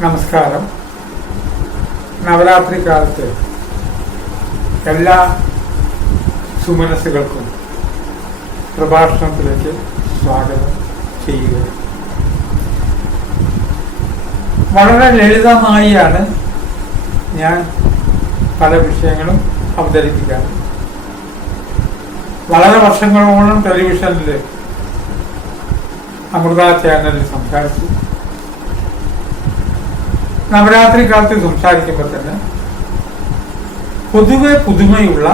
നമസ്കാരം. നവരാത്രി കാലത്ത് എല്ലാ സുമനസ്സുകൾക്കും പ്രഭാഷണത്തിലേക്ക് സ്വാഗതം ചെയ്യുക. വളരെ ലളിതമായാണ് ഞാൻ പല വിഷയങ്ങളും അവതരിപ്പിക്കാറ്. വളരെ വർഷങ്ങളോളം ടെലിവിഷനിൽ അമൃത ചാനലിൽ സംസാരിച്ചു. നവരാത്രി കാലത്ത് സംസാരിക്കുമ്പോൾ തന്നെ പൊതുവെ പുതുമയുള്ള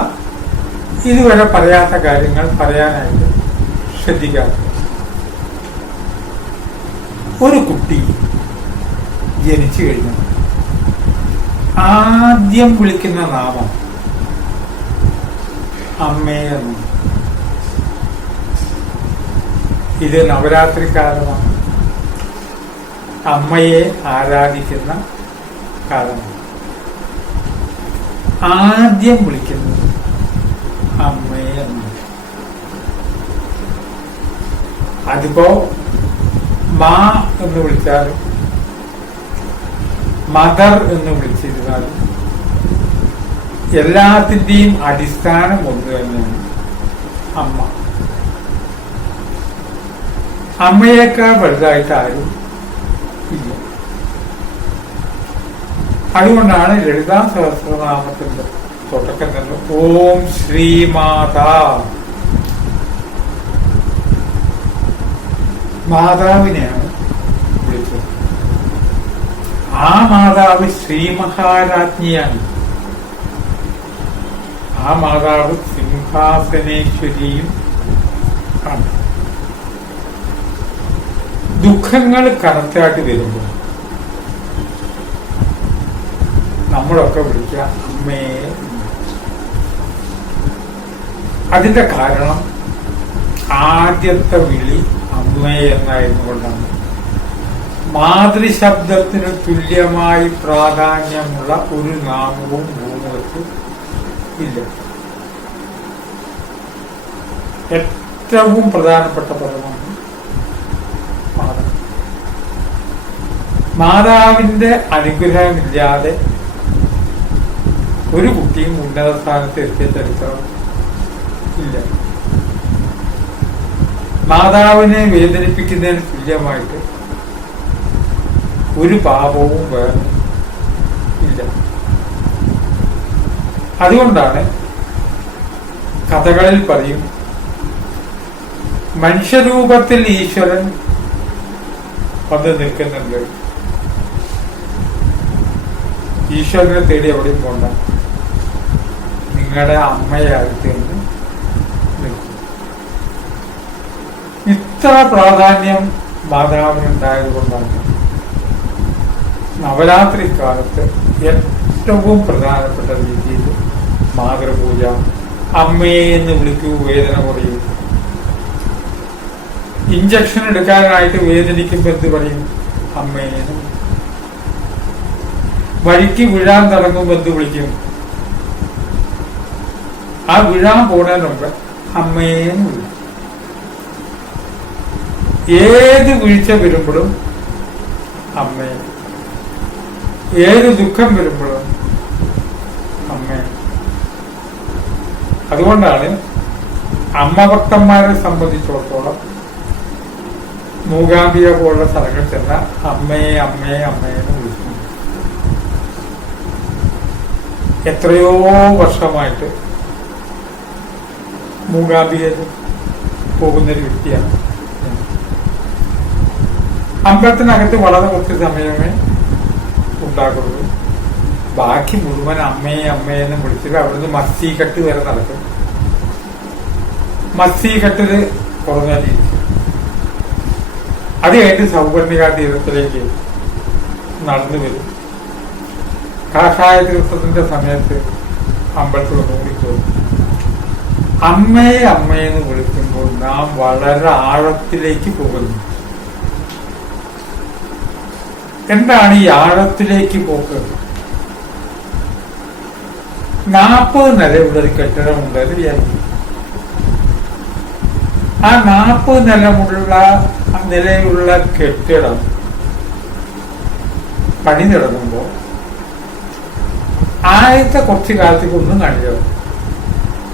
ഇതുവരെ പറയാത്ത കാര്യങ്ങൾ പറയാനായിട്ട് ശ്രദ്ധിക്കാറുണ്ട്. ഒരു കുട്ടി ജനിച്ചു കഴിഞ്ഞാൽ ആദ്യം വിളിക്കുന്ന നാമം അമ്മയെന്ന്. ഇത് നവരാത്രി കാലമാണ്. അമ്മയെ ആരാധിക്കുന്ന കാലമാണ്. ആദ്യം വിളിക്കുന്നത് അമ്മയെന്ന്. അതിപ്പോ മാ എന്ന് വിളിച്ചാലും മദർ എന്ന് വിളിച്ചിരുന്നാലും എല്ലാത്തിന്റെയും അടിസ്ഥാനം ഒന്ന് തന്നെയാണ് അമ്മ. അമ്മയേക്കാൾ വലുതായിട്ട് ആരും ഇല്ല. അതുകൊണ്ടാണ് ലളിതാ സഹസ്രനാമത്തിന്റെ തുടക്കം തന്നെ ഓം ശ്രീമാതാ. മാതാവിനെയാണ് വിളിച്ചത്. ആ മാതാവ് ശ്രീമഹാരാജ്ഞിയാണ്. ആ മാതാവ് സിംഹാസനേശ്വരിയും ആണ്. ദുഃഖങ്ങൾ കനത്തായിട്ട് വരുമ്പോൾ നമ്മളൊക്കെ വിളിക്കുക അമ്മയെ. അതിന്റെ കാരണം ആദ്യത്തെ വിളി അമ്മയെ എന്നായിരുന്നു കൊണ്ടാണ്. മാതൃശബ്ദത്തിന് തുല്യമായി പ്രാധാന്യമുള്ള ഒരു നാമവും ഭൂമുഖത്ത് ഇല്ല. ഏറ്റവും പ്രധാനപ്പെട്ട പദമാണ് മാതാവ്. മാതാവിന്റെ അനുഗ്രഹമില്ലാതെ ഒരു കുട്ടിയും ഉന്നത സ്ഥാനത്ത് എത്തിയ ചരിത്രം ഇല്ല. മാതാവിനെ വേദനിപ്പിക്കുന്നതിന് തുല്യമായിട്ട് ഒരു പാപവും വേറെ ഇല്ല. അതുകൊണ്ടാണ് കഥകളിൽ പറയും മനുഷ്യരൂപത്തിൽ ഈശ്വരൻ വന്ന് നിൽക്കുന്നുണ്ട്. ഈശ്വരനെ തേടി എവിടെയും പോണ്ട, നിങ്ങളുടെ അമ്മയായിട്ട് എന്ന് നിൽക്കും. ഇത്ര പ്രാധാന്യം മാതാവിനുണ്ടായത് കൊണ്ടാണ് നവരാത്രി കാലത്ത് ഏറ്റവും പ്രധാനപ്പെട്ട രീതിയിൽ മാതൃപൂജ. അമ്മയെ എന്ന് വിളിക്കൂ, വേദന കുറയും. ഇഞ്ചക്ഷൻ എടുക്കാനായിട്ട് വേദനിക്കുമ്പോൾ എന്ത് പറയും? അമ്മയെന്ന്. വഴിക്ക് വീഴാൻ തുടങ്ങുമ്പോൾ എന്ത് വിളിക്കും? ആ വീഴാൻ പോണതിന് മുമ്പ് അമ്മയെന്ന് വിളിക്കും. ഏത് വീഴ്ച വരുമ്പോഴും അമ്മയെ, ഏത് ദുഃഖം വരുമ്പോഴും അമ്മയെ. അതുകൊണ്ടാണ് അമ്മ ഭക്തന്മാരെ സംബന്ധിച്ചിടത്തോളം മൂകാംബിക പോലുള്ള സ്ഥലങ്ങളിൽ ചെന്ന അമ്മയെ അമ്മയെ അമ്മയെന്ന് വിളിക്കുന്നു. എത്രയോ വർഷമായിട്ട് മൂകാംബികയിൽ പോകുന്നൊരു വ്യക്തിയാണ്. അമ്പലത്തിനകത്ത് വളരെ കുറച്ച് സമയമേ ഉണ്ടാകുള്ളൂ. ബാക്കി മുഴുവൻ അമ്മയെ അമ്മയെന്ന് വിളിച്ചിട്ട് അവിടുന്ന് മസ്തികെട്ട് വരെ നടക്കും. മസ്തികെട്ടില് കുറഞ്ഞ രീതി. അത് കഴിഞ്ഞ് സൗവർണിക തീർത്ഥത്തിലേക്ക് നടന്നു വരും. കാഷായ തീർത്ഥത്തിന്റെ സമയത്ത് അമ്പലത്തിൽ ഓടിപ്പോകും. അമ്മയെ അമ്മയെന്ന് വിളിക്കുമ്പോൾ നാം വളരെ ആഴത്തിലേക്ക് പോകുന്നു. എന്താണ് ഈ ആഴത്തിലേക്ക് പോക്ക്? 40 നിലയുള്ള ഒരു കെട്ടിടമുണ്ടെന്ന് വിചാരിക്കും. ആ 40 നിലയുള്ള കെട്ടിടം പണി തുടങ്ങുമ്പോൾ ആദ്യത്തെ കുറച്ച് കാലത്തേക്ക് ഒന്നും കാണില്ല.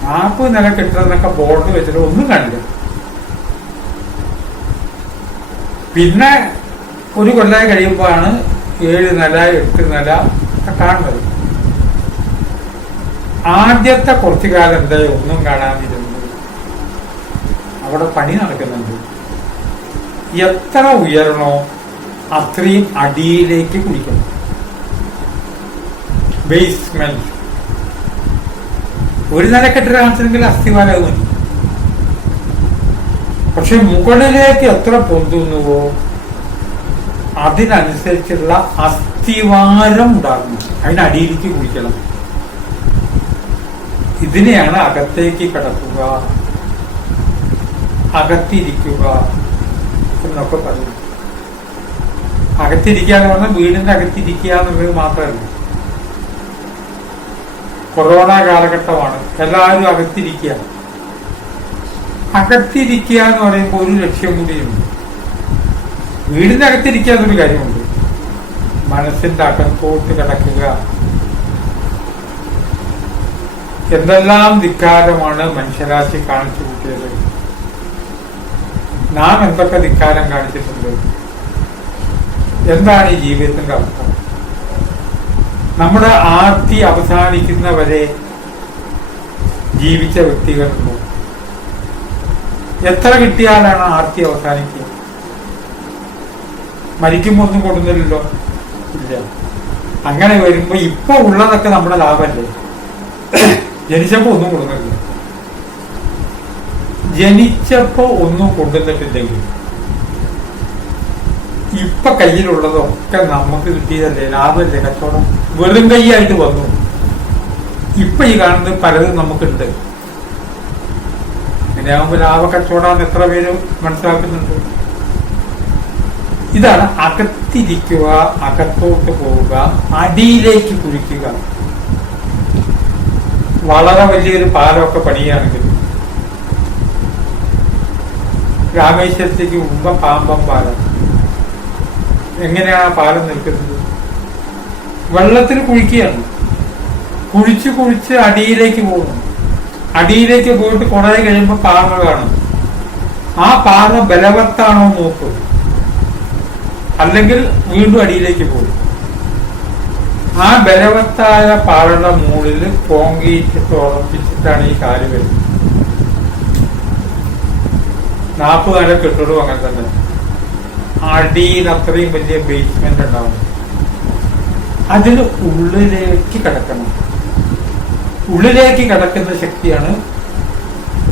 40 നില കെട്ടിടന്നൊക്കെ ബോർഡ് വെച്ചിട്ട് ഒന്നും കാണില്ല. പിന്നെ ഒരു കൊല്ലം കഴിയുമ്പോഴാണ് 7 നില 8 നില കാണുന്നത്. ആദ്യത്തെ കുറച്ചു കാലം എന്തായി ഒന്നും കാണാതിരുന്നത്, അവിടെ പണി നടക്കുന്നുണ്ട്. എത്ര ഉയരണോ അത്രയും അടിയിലേക്ക് കുടിക്കണം. ബേസ്മെന്റ് ഒരു നില കെട്ടിട കാണിച്ചെങ്കിൽ അസ്ഥിവാരം മതി. പക്ഷെ മുകളിലേക്ക് എത്ര പൊന്തുന്നുവോ അതിനനുസരിച്ചുള്ള അസ്ഥിവാരം ഉണ്ടാകുന്നു. അതിനടിയിലേക്ക് കുടിക്കണം. ഇതിനെയാണ് അകത്തേക്ക് കടക്കുക, അകത്തിരിക്കുക എന്നൊക്കെ പറയും. അകത്തിരിക്കുക എന്ന് പറഞ്ഞാൽ വീടിന്റെ അകത്തിരിക്കുക എന്നുള്ളത് മാത്രമല്ല. കൊറോണ കാലഘട്ടമാണ്, എല്ലാവരും അകത്തിരിക്കുക. അകത്തിരിക്കുക എന്ന് പറയുമ്പോൾ ഒരു ലക്ഷ്യം കൂടിയുണ്ട്. വീടിന്റെ അകത്തിരിക്കുക എന്നൊരു കാര്യമുണ്ട്. മനസ്സിന്റെ അകത്തോട്ട് കിടക്കുക. എന്തെല്ലാം ധിക്കാരമാണ് മനുഷ്യരാശി കാണിച്ചു കൂട്ടിയത്. നാം എന്തൊക്കെ ധിക്കാരം കാണിച്ചിട്ടുണ്ട്. എന്താണ് ഈ ജീവിതത്തിന്റെ അർത്ഥം? നമ്മുടെ ആർത്തി അവസാനിക്കുന്നവരെ ജീവിച്ച വ്യക്തികളുണ്ടോ? എത്ര കിട്ടിയാലാണ് ആർത്തി അവസാനിക്കുക? മരിക്കുമ്പോ ഒന്നും കൊടുക്കുന്നില്ലല്ലോ. ഇല്ല. അങ്ങനെ വരുമ്പോ ഇപ്പൊ ഉള്ളതൊക്കെ നമ്മുടെ ലാഭമല്ലേ? ജനിച്ചപ്പോ ഒന്നും കൊടുക്കുന്നില്ല. ജനിച്ചപ്പോ ഒന്നും കൊണ്ടുവന്നിട്ടില്ലെങ്കിൽ ഇപ്പൊ കയ്യിലുള്ളതൊക്കെ നമുക്ക് കിട്ടിയതല്ലേ, ലാഭമല്ലേ? കച്ചവടം വെറും കൈയായിട്ട് വന്നു. ഇപ്പൊ ഈ കാണുന്നത് പലതും നമുക്കുണ്ട്. അങ്ങനെയാകുമ്പോ ലാഭ കച്ചവടം എത്ര പേര് മനസ്സിലാക്കുന്നുണ്ട്? ഇതാണ് അകത്തിരിക്കുക, അകത്തോട്ട് പോവുക, അടിയിലേക്ക് കുഴിക്കുക. വളരെ വലിയൊരു പാലമൊക്കെ പണിയുകയാണെങ്കിൽ രാമേശ്വരത്തേക്ക് മുമ്പ് പാമ്പം പാലം, എങ്ങനെയാണ് ആ പാലം നിൽക്കുന്നത്? വെള്ളത്തിൽ കുഴിക്കുകയാണ്. കുഴിച്ച് കുഴിച്ച് അടിയിലേക്ക് പോകുന്നു. അടിയിലേക്ക് പോയിട്ട് കുറെ കഴിയുമ്പോൾ പാറ കാണും. ആ പാറ ബലവത്താണോ നോക്കും, അല്ലെങ്കിൽ വീണ്ടും അടിയിലേക്ക് പോകും. ആ ബലവത്തായ പാറയുടെ മുകളിൽ കോൺക്രീറ്റ് ഉറപ്പിച്ചിട്ടാണ് ഈ കാല് വരുന്നത്. 40 നില കെട്ടിടവും അങ്ങനെ തന്നെ. അടിയിൽ അത്രയും വലിയ ബേസ്മെന്റ് ഉണ്ടാവും. അതിന് ഉള്ളിലേക്ക് കിടക്കണം. ഉള്ളിലേക്ക് കിടക്കുന്ന ശക്തിയാണ്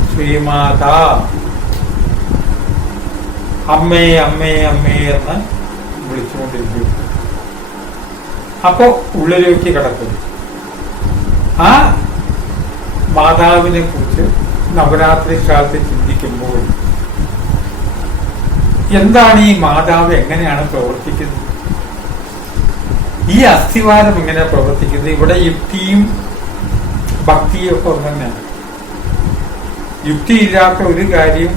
ശ്രീമാതാ. അമ്മേ അമ്മേ അമ്മേ എന്ന് വിളിച്ചുകൊണ്ടിരിക്കും. അപ്പോ ഉള്ളിലേക്ക് കിടക്കും. ആ മാതാവിനെ കുറിച്ച് നവരാത്രി കാലത്ത് ചിന്തിക്കുമ്പോൾ എന്താണ് ഈ മാതാവ്, എങ്ങനെയാണ് പ്രവർത്തിക്കുന്നത്, ഈ അസ്ഥിവാരം എങ്ങനെ പ്രവർത്തിക്കുന്നത്? ഇവിടെ യുക്തിയും ഭക്തിയും ഒക്കെ ഒന്ന് തന്നെയാണ്. യുക്തിയില്ലാത്ത ഒരു കാര്യം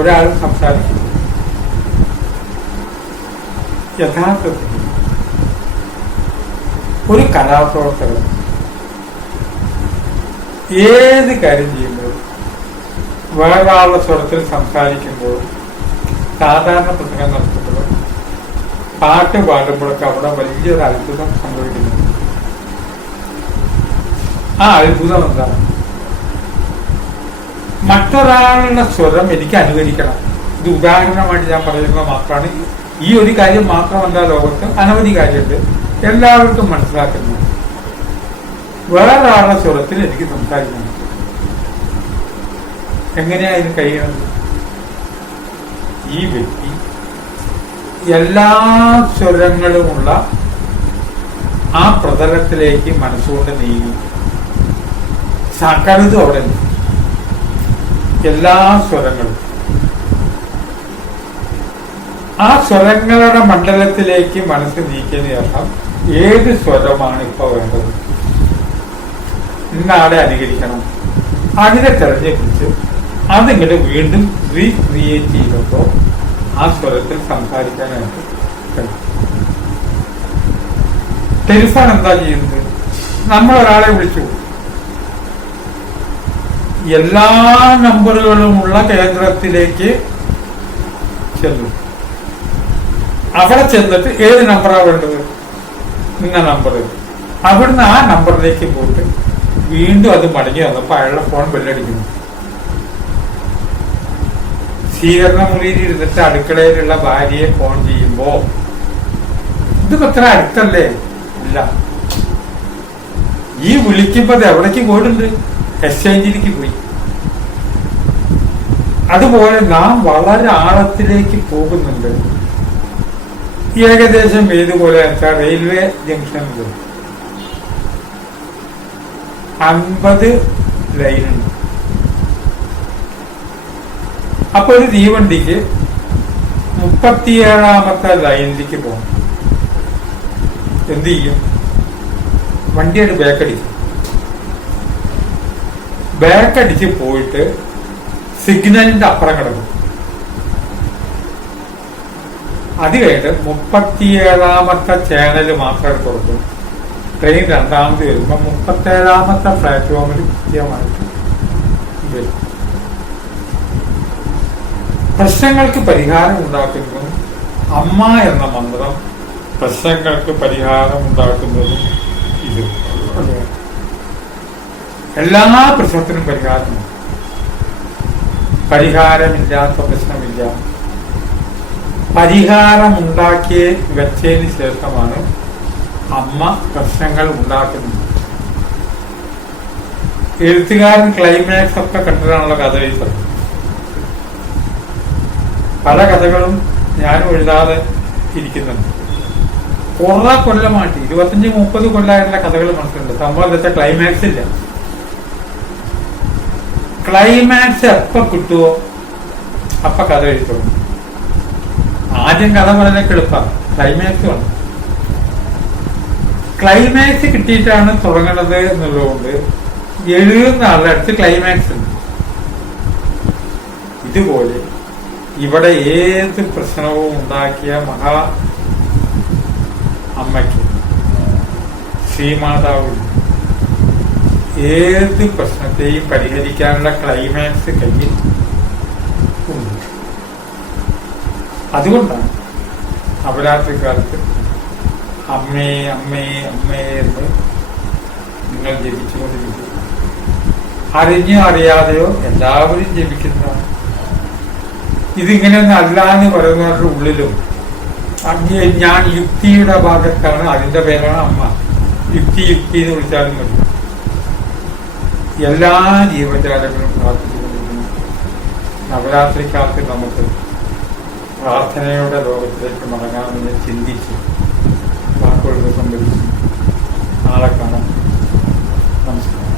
ഒരാൾ സംസാരിക്കുന്നു. യഥാർത്ഥത്തിൽ ഒരു കലാപ്രവർത്തകൻ ഏത് കാര്യം ചെയ്യുമ്പോൾ, വേറൊരാളുടെ സ്വരത്തിൽ സംസാരിക്കുമ്പോൾ, സാധാരണ പ്രസംഗം നടത്തുമ്പോൾ, പാട്ട് പാടുമ്പോഴൊക്കെ അവിടെ വലിയൊരു അത്ഭുതം സംഭവിക്കുന്നു. ആ അത്ഭുതം എന്താണ്? മറ്റൊരാളുടെ സ്വരം എനിക്ക് അനുകരിക്കണം. ഇത് ഉദാഹരണമായിട്ട് ഞാൻ പറയുന്നത് മാത്രമാണ്. ഈ ഒരു കാര്യം മാത്രമല്ല, ലോകത്ത് അനവധി കാര്യമുണ്ട്, എല്ലാവർക്കും മനസ്സിലാക്കുന്നു. വേറൊരാളുടെ സ്വരത്തിൽ എനിക്ക് സംസാരിക്കണം. എങ്ങനെയാ ഇത് കഴിയുന്നത്? ഈ വ്യക്തി എല്ലാ സ്വരങ്ങളുമുള്ള ആ പ്രതലത്തിലേക്ക് മനസ്സുകൊണ്ട് നീങ്ങി സകലതും അവിടെ നിൽക്കും. എല്ലാ സ്വരങ്ങളും ആ സ്വരങ്ങളുടെ മണ്ഡലത്തിലേക്ക് മനസ്സ് നീക്കിയതിന് ശേഷം ഏത് സ്വരമാണ് ഇപ്പൊ വേണ്ടത്, ഇന്നാളെ അനുകരിക്കണം, അതിനെ തെരഞ്ഞെടുപ്പിച്ച് അതിങ്ങനെ വീണ്ടും റീക്രിയേറ്റ് ചെയ്തപ്പോൾ ആ സ്വരത്തിൽ സംസാരിക്കാനായിട്ട് കഴിയും. ടെലിഫോൺ എന്താ ചെയ്യുന്നത്? നമ്മൾ ഒരാളെ വിളിച്ചു, എല്ലാ നമ്പറുകളുമുള്ള കേന്ദ്രത്തിലേക്ക് ചെല്ലും. അവിടെ ചെന്നിട്ട് ഏത് നമ്പറാണ് വേണ്ടത്? ഇന്ന നമ്പർ. അവിടുന്ന് ആ നമ്പറിലേക്ക് പോയിട്ട് വീണ്ടും അത് മടങ്ങി വന്നപ്പോൾ അയാളുടെ ഫോൺ ബെല്ലടിക്കുന്നു. സ്വീകരണ മുറിയിൽ ഇരുന്നിട്ട് അടുക്കളയിലുള്ള ഭാര്യയെ ഫോൺ ചെയ്യുമ്പോ ഇതിപ്പോ അത്ര അടുത്തല്ലേ? ഇല്ല. ഈ വിളിക്കുമ്പോ എവിടേക്ക് പോയിട്ടുണ്ട്? എക്സ്ചേഞ്ചിലേക്ക് പോയി. അതുപോലെ നാം വളരെ ആഴത്തിലേക്ക് പോകുന്നുണ്ട്. ഏകദേശം ഏതുപോലെ വെച്ചാൽ റെയിൽവേ ജംഗ്ഷനിൽ 50 ലൈനുണ്ട്. അപ്പൊ ഒരു തീവണ്ടിക്ക് 37ാമത്തെ ലൈനിലേക്ക് പോകണം. എന്ത് ചെയ്യും? വണ്ടിയുടെ ബാക്കടിച്ച് പോയിട്ട് സിഗ്നലിന്റെ അപ്പുറം കിടക്കും. അത് കഴിഞ്ഞിട്ട് 37ാമത്തെ ചാനൽ മാത്രം കൊടുക്കും. ട്രെയിൻ രണ്ടാമത് വരുമ്പോ 37ാമത്തെ പ്ലാറ്റ്ഫോമിൽ കൃത്യമായിട്ട് വരും. പ്രശ്നങ്ങൾക്ക് പരിഹാരം ഉണ്ടാക്കുന്നതും അമ്മ എന്ന മന്ത്രം പ്രശ്നങ്ങൾക്ക് പരിഹാരം ഉണ്ടാക്കുന്നതും ഇത്. എല്ലാ പ്രശ്നത്തിനും പരിഹാരമുണ്ട്. പരിഹാരമില്ലാത്ത പ്രശ്നമില്ല. പരിഹാരമുണ്ടാക്കി വെച്ചതിന് ശേഷമാണ് അമ്മ പ്രശ്നങ്ങൾ ഉണ്ടാക്കുന്നത്. എഴുത്തുകാരൻ ക്ലൈമാക്സ് ഒക്കെ കണ്ടിട്ടാണുള്ള കഥ എഴുതുന്നത്. പല കഥകളും ഞാനും എഴുതാതെ ഇരിക്കുന്നുണ്ട്. കുറെ കൊല്ലമായിട്ട് 25-30 കൊല്ലമായിട്ടുള്ള കഥകൾ മനസ്സിലുണ്ട്. സംഭവം എന്താ വെച്ചാൽ ക്ലൈമാക്സ് ഇല്ല. ക്ലൈമാക്സ് എപ്പോ കിട്ടുമോ അപ്പൊ കഥ എഴുതുള്ളൂ. ആദ്യം കഥ പറയാനൊക്കെ എളുപ്പമാണ്, ക്ലൈമാക്സ് വേണം. ക്ലൈമാക്സ് കിട്ടിയിട്ടാണ് തുടങ്ങുന്നത് എന്നുള്ളതുകൊണ്ട് എഴുതുന്ന ആളുടെ അടുത്ത് ക്ലൈമാക്സ് ഉണ്ട്. ഇതുപോലെ ഇവിടെ ഏത് പ്രശ്നവും ഉണ്ടാക്കിയ മഹാ അമ്മയ്ക്ക്, ശ്രീമാതാവിന് ഏത് പ്രശ്നത്തെയും പരിഹരിക്കാനുള്ള ക്ലൈമാക്സ് കയ്യിൽ ഉണ്ട്. അതുകൊണ്ടാണ് നവരാത്രിക്കാലത്ത് അമ്മേ അമ്മേ അമ്മേ എന്ന് നിങ്ങൾ ജപിച്ചുകൊണ്ടിരിക്കുക. അറിഞ്ഞോ അറിയാതെയോ എല്ലാവരും ജപിക്കുന്നതാണ്. ഇതിങ്ങനെയൊന്നും അല്ല എന്ന് പറയുന്നവരുടെ ഉള്ളിലും ഞാൻ യുക്തിയുടെ ഭാഗത്താണ്, അതിന്റെ പേരാണ് അമ്മ. യുക്തി എന്ന് വിളിച്ചാലും മതി. എല്ലാ ജീവജാലങ്ങളും പ്രാർത്ഥിച്ചുകൊണ്ടിരിക്കുന്നു. നവരാത്രിക്കാലത്ത് നമുക്ക് പ്രാർത്ഥനയുടെ ലോകത്തിലേക്ക് മടങ്ങാമെന്ന് ചിന്തിച്ച് വാക്കുകൾ സംഭവിച്ചു. നാളെ കാണാം. നമസ്കാരം.